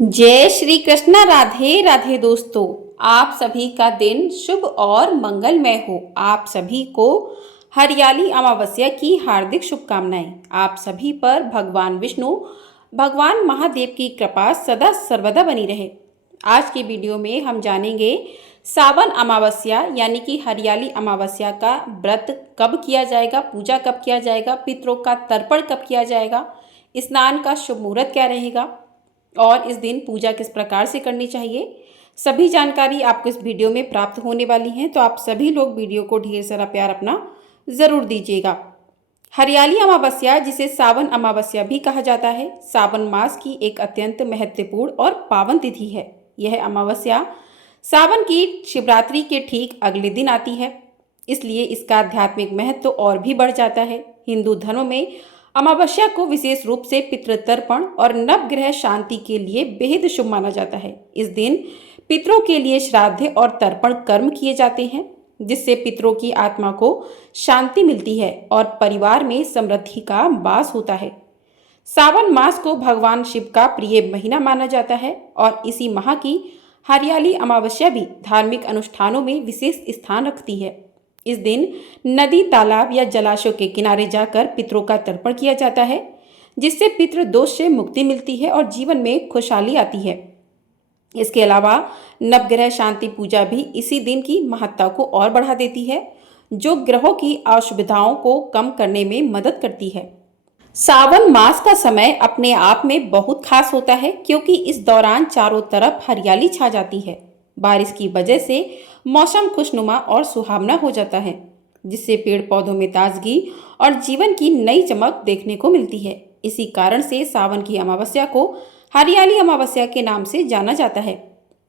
जय श्री कृष्णा। राधे राधे दोस्तों, आप सभी का दिन शुभ और मंगलमय हो। आप सभी को हरियाली अमावस्या की हार्दिक शुभकामनाएं। आप सभी पर भगवान विष्णु, भगवान महादेव की कृपा सदा सर्वदा बनी रहे। आज की वीडियो में हम जानेंगे सावन अमावस्या यानी कि हरियाली अमावस्या का व्रत कब किया जाएगा, पूजा कब किया जाएगा, पितरों का तर्पण कब किया जाएगा, स्नान का शुभ मुहूर्त क्या रहेगा और इस दिन पूजा किस प्रकार से करनी चाहिए। सभी जानकारी आपको इस वीडियो में प्राप्त होने वाली है, तो आप सभी लोग वीडियो को ढेर सारा प्यार अपना ज़रूर दीजिएगा। हरियाली अमावस्या, जिसे सावन अमावस्या भी कहा जाता है, सावन मास की एक अत्यंत महत्वपूर्ण और पावन तिथि है। यह अमावस्या सावन की शिवरात्रि के ठीक अगले दिन आती है, इसलिए इसका आध्यात्मिक महत्व और भी बढ़ जाता है। हिंदू धर्म में अमावस्या को विशेष रूप से पितृतर्पण और नवग्रह शांति के लिए बेहद शुभ माना जाता है। इस दिन पितरों के लिए श्राद्ध और तर्पण कर्म किए जाते हैं, जिससे पितरों की आत्मा को शांति मिलती है और परिवार में समृद्धि का वास होता है। सावन मास को भगवान शिव का प्रिय महीना माना जाता है और इसी माह की हरियाली अमावस्या भी धार्मिक अनुष्ठानों में विशेष स्थान रखती है। इस दिन नदी, तालाब या जलाशयों के किनारे जाकर पितरों का तर्पण किया जाता है, जिससे पितृ दोष से मुक्ति मिलती है और जीवन में खुशहाली आती है। इसके अलावा नवग्रह शांति पूजा भी इसी दिन की महत्ता को और बढ़ा देती है, जो ग्रहों की असुविधाओं को कम करने में मदद करती है। सावन मास का समय अपने आप में बहुत खास होता है, क्योंकि इस दौरान चारों तरफ हरियाली छा जाती है। बारिश की वजह से मौसम खुशनुमा और सुहावना हो जाता है, जिससे पेड़ पौधों में ताजगी और जीवन की नई चमक देखने को मिलती है। इसी कारण से सावन की अमावस्या को हरियाली अमावस्या के नाम से जाना जाता है।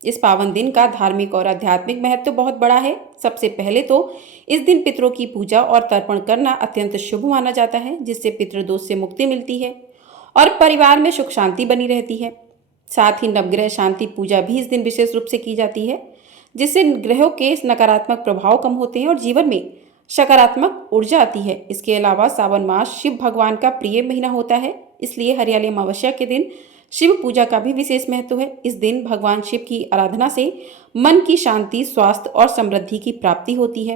इस पावन दिन का धार्मिक और आध्यात्मिक महत्व बहुत बड़ा है। सबसे पहले तो इस दिन पितरों की पूजा और तर्पण करना अत्यंत शुभ माना जाता है, जिससे पितृदोष से मुक्ति मिलती है और परिवार में सुख शांति बनी रहती है। साथ ही नवग्रह शांति पूजा भी इस दिन विशेष रूप से की जाती है, जिससे ग्रहों के नकारात्मक प्रभाव कम होते हैं और जीवन में सकारात्मक ऊर्जा आती है। इसके अलावा सावन मास शिव भगवान का प्रिय महीना होता है, इसलिए हरियाली अमावस्या के दिन शिव पूजा का भी विशेष महत्व है। इस दिन भगवान शिव की आराधना से मन की शांति, स्वास्थ्य और समृद्धि की प्राप्ति होती है।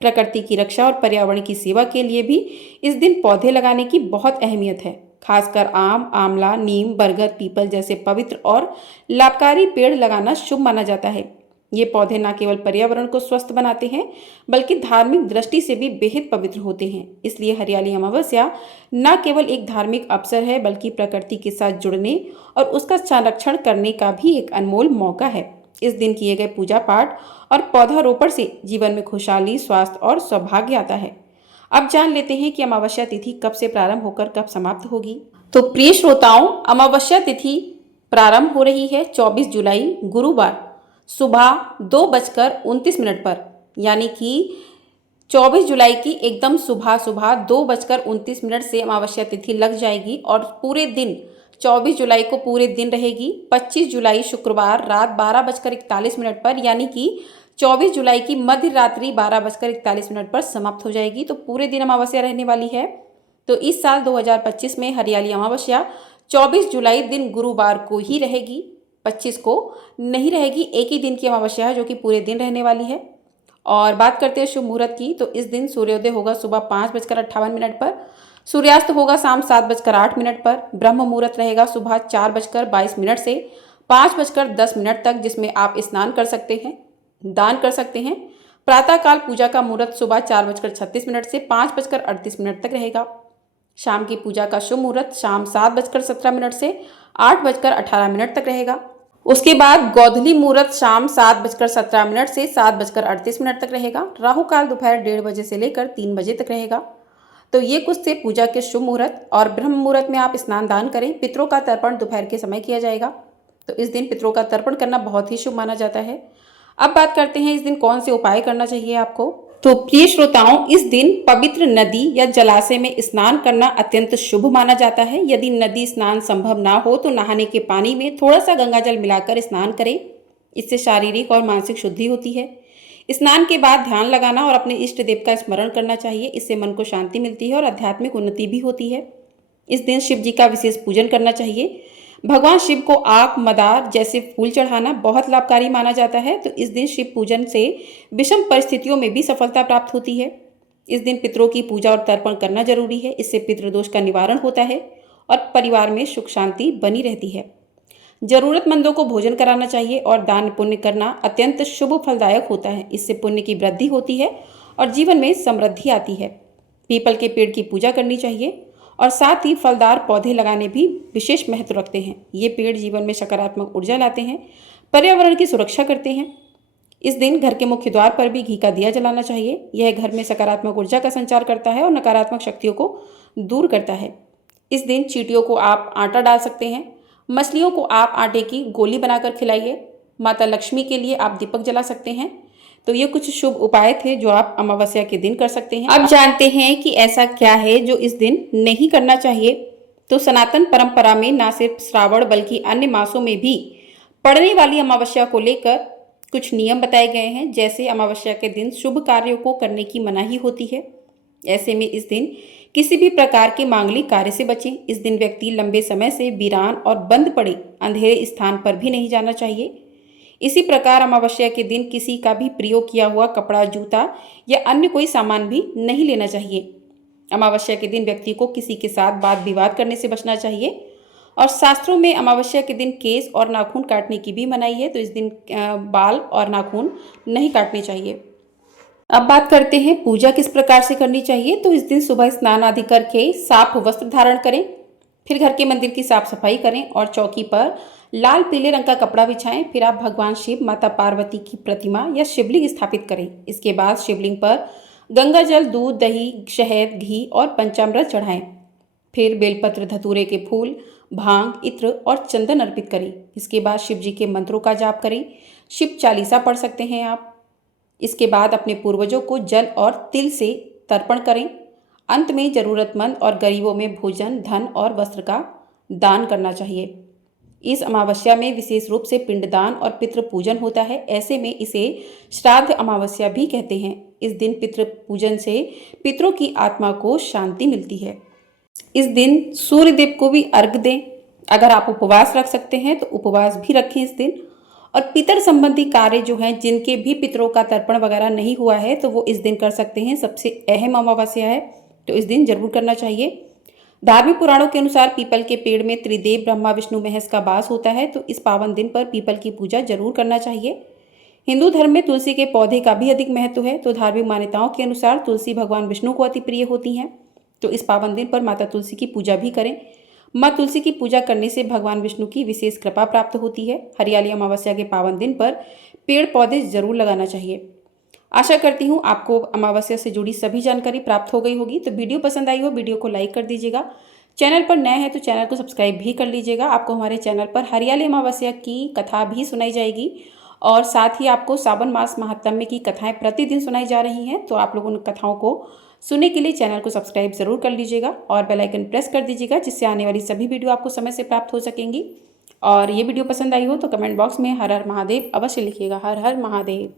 प्रकृति की रक्षा और पर्यावरण की सेवा के लिए भी इस दिन पौधे लगाने की बहुत अहमियत है। खासकर आम, आंवला, नीम, बरगद, पीपल जैसे पवित्र और लाभकारी पेड़ लगाना शुभ माना जाता है। ये पौधे न केवल पर्यावरण को स्वस्थ बनाते हैं, बल्कि धार्मिक दृष्टि से भी बेहद पवित्र होते हैं। इसलिए हरियाली अमावस्या न केवल एक धार्मिक अवसर है, बल्कि प्रकृति के साथ जुड़ने और उसका संरक्षण करने का भी एक अनमोल मौका है। इस दिन किए गए पूजा पाठ और पौधारोपण से जीवन में खुशहाली, स्वास्थ्य और सौभाग्य आता है। अब जान लेते हैं कि अमावस्या तिथि कब से प्रारंभ होकर कब समाप्त होगी। तो प्रिय श्रोताओं, अमावस्या तिथि प्रारंभ हो रही है 24 जुलाई गुरुवार सुबह 2:29 पर, यानी कि 24 जुलाई की एकदम सुबह सुबह 2:29 से अमावस्या तिथि लग जाएगी और पूरे दिन 24 जुलाई को पूरे दिन रहेगी। 25 जुलाई शुक्रवार रात 12:41 पर, यानी कि 24 जुलाई की मध्य रात्रि 12:41 पर समाप्त हो जाएगी। तो पूरे दिन अमावस्या रहने वाली है। तो इस साल 2025 में हरियाली अमावस्या 24 जुलाई दिन गुरुवार को ही रहेगी, 25 को नहीं रहेगी। एक ही दिन की अमावस्या है जो कि पूरे दिन रहने वाली है। और बात करते हैं शुभ मुहूर्त की, तो इस दिन सूर्योदय होगा सुबह 5:58 पर, सूर्यास्त होगा शाम 7:08 पर, ब्रह्म मुहूर्त रहेगा सुबह 4:22 से 5:10 तक, जिसमें आप स्नान कर सकते हैं, दान कर सकते हैं। प्रातःकाल पूजा का मुहूर्त सुबह 4:36 से 5:38 तक रहेगा। शाम की पूजा का शुभ मुहूर्त शाम 7:17 से 8:18 तक रहेगा। उसके बाद गोधूली मुहूर्त शाम 7:17 से 7:38 तक रहेगा। राहु काल दोपहर 1:30 बजे से लेकर 3 बजे तक रहेगा। तो ये कुछ थे पूजा के शुभ मुहूर्त। और ब्रह्म मुहूर्त में आप स्नान दान करें। पितरों का तर्पण दोपहर के समय किया जाएगा, तो इस दिन पितरों का तर्पण करना बहुत ही शुभ माना जाता है। अब बात करते हैं इस दिन कौन से उपाय करना चाहिए आपको। तो प्रिय श्रोताओं, इस दिन पवित्र नदी या जलाशय में स्नान करना अत्यंत शुभ माना जाता है। यदि नदी स्नान संभव ना हो तो नहाने के पानी में थोड़ा सा गंगाजल मिलाकर स्नान करें। इससे शारीरिक और मानसिक शुद्धि होती है। स्नान के बाद ध्यान लगाना और अपने इष्ट देव का स्मरण करना चाहिए। इससे मन को शांति मिलती है और आध्यात्मिक उन्नति भी होती है। इस दिन शिव जी का विशेष पूजन करना चाहिए। भगवान शिव को आक, मदार जैसे फूल चढ़ाना बहुत लाभकारी माना जाता है। तो इस दिन शिव पूजन से विषम परिस्थितियों में भी सफलता प्राप्त होती है। इस दिन पितरों की पूजा और तर्पण करना जरूरी है। इससे पितृदोष का निवारण होता है और परिवार में सुख शांति बनी रहती है। जरूरतमंदों को भोजन कराना चाहिए और दान पुण्य करना अत्यंत शुभ फलदायक होता है। इससे पुण्य की वृद्धि होती है और जीवन में समृद्धि आती है। पीपल के पेड़ की पूजा करनी चाहिए और साथ ही फलदार पौधे लगाने भी विशेष महत्व रखते हैं। ये पेड़ जीवन में सकारात्मक ऊर्जा लाते हैं, पर्यावरण की सुरक्षा करते हैं। इस दिन घर के मुख्य द्वार पर भी घी का दिया जलाना चाहिए। यह घर में सकारात्मक ऊर्जा का संचार करता है और नकारात्मक शक्तियों को दूर करता है। इस दिन चींटियों को आप आटा डाल सकते हैं। मछलियों को आप आटे की गोली बनाकर खिलाइए। माता लक्ष्मी के लिए आप दीपक जला सकते हैं। तो ये कुछ शुभ उपाय थे जो आप अमावस्या के दिन कर सकते हैं। अब जानते हैं कि ऐसा क्या है जो इस दिन नहीं करना चाहिए। तो सनातन परंपरा में न सिर्फ श्रावण बल्कि अन्य मासों में भी पड़ने वाली अमावस्या को लेकर कुछ नियम बताए गए हैं। जैसे अमावस्या के दिन शुभ कार्यों को करने की मनाही होती है। ऐसे में इस दिन किसी भी प्रकार के मांगलिक कार्य से बचें। इस दिन व्यक्ति लंबे समय से वीरान और बंद पड़े अंधेरे स्थान पर भी नहीं जाना चाहिए। इसी प्रकार अमावस्या के दिन किसी का भी प्रयोग किया हुआ कपड़ा, जूता या अन्य कोई सामान भी नहीं लेना चाहिए। अमावस्या के दिन व्यक्ति को किसी के साथ वाद विवाद करने से बचना चाहिए। और शास्त्रों में अमावस्या के दिन केस और नाखून काटने की भी मनाही है। तो इस दिन बाल और नाखून नहीं काटने चाहिए। अब बात करते हैं पूजा किस प्रकार से करनी चाहिए। तो इस दिन सुबह स्नान आदि करके साफ वस्त्र धारण करें। फिर घर के मंदिर की साफ सफाई करें और चौकी पर लाल पीले रंग का कपड़ा बिछाएं। फिर आप भगवान शिव, माता पार्वती की प्रतिमा या शिवलिंग स्थापित करें। इसके बाद शिवलिंग पर गंगा जल, दूध, दही, शहद, घी और पंचामृत चढ़ाएं। फिर बेलपत्र, धतूरे के फूल, भांग, इत्र और चंदन अर्पित करें। इसके बाद शिव जी के मंत्रों का जाप करें। शिव चालीसा पढ़ सकते हैं आप। इसके बाद अपने पूर्वजों को जल और तिल से तर्पण करें। अंत में जरूरतमंद और गरीबों में भोजन, धन और वस्त्र का दान करना चाहिए। इस अमावस्या में विशेष रूप से पिंडदान और पितृ पूजन होता है। ऐसे में इसे श्राद्ध अमावस्या भी कहते हैं। इस दिन पितृ पूजन से पितरों की आत्मा को शांति मिलती है। इस दिन सूर्य देव को भी अर्घ्य दें। अगर आप उपवास रख सकते हैं तो उपवास भी रखें इस दिन। और पितर संबंधी कार्य जो हैं, जिनके भी पितरों का तर्पण वगैरह नहीं हुआ है, तो वो इस दिन कर सकते हैं। सबसे अहम अमावस्या है तो इस दिन जरूर करना चाहिए। धार्मिक पुराणों के अनुसार पीपल के पेड़ में त्रिदेव ब्रह्मा विष्णु महेश का वास होता है। तो इस पावन दिन पर पीपल की पूजा जरूर करना चाहिए। हिंदू धर्म में तुलसी के पौधे का भी अधिक महत्व है। तो धार्मिक मान्यताओं के अनुसार तुलसी भगवान विष्णु को अति प्रिय होती हैं। तो इस पावन दिन पर माता तुलसी की पूजा भी करें। माँ तुलसी की पूजा करने से भगवान विष्णु की विशेष कृपा प्राप्त होती है। हरियाली अमावस्या के पावन दिन पर पेड़ पौधे जरूर लगाना चाहिए। आशा करती हूँ आपको अमावस्या से जुड़ी सभी जानकारी प्राप्त हो गई होगी। तो वीडियो पसंद आई हो, वीडियो को लाइक कर दीजिएगा। चैनल पर नए हैं तो चैनल को सब्सक्राइब भी कर लीजिएगा। आपको हमारे चैनल पर हरियाली अमावस्या की कथा भी सुनाई जाएगी और साथ ही आपको सावन मास महात्म्य की कथाएं प्रतिदिन सुनाई जा रही हैं। तो आप लोग उन कथाओं को सुनने के लिए चैनल को सब्सक्राइब जरूर कर लीजिएगा और बेल आइकन प्रेस कर दीजिएगा, जिससे आने वाली सभी वीडियो आपको समय से प्राप्त हो सकेंगी। और ये वीडियो पसंद आई हो तो कमेंट बॉक्स में हर हर महादेव अवश्य लिखिएगा। हर हर महादेव।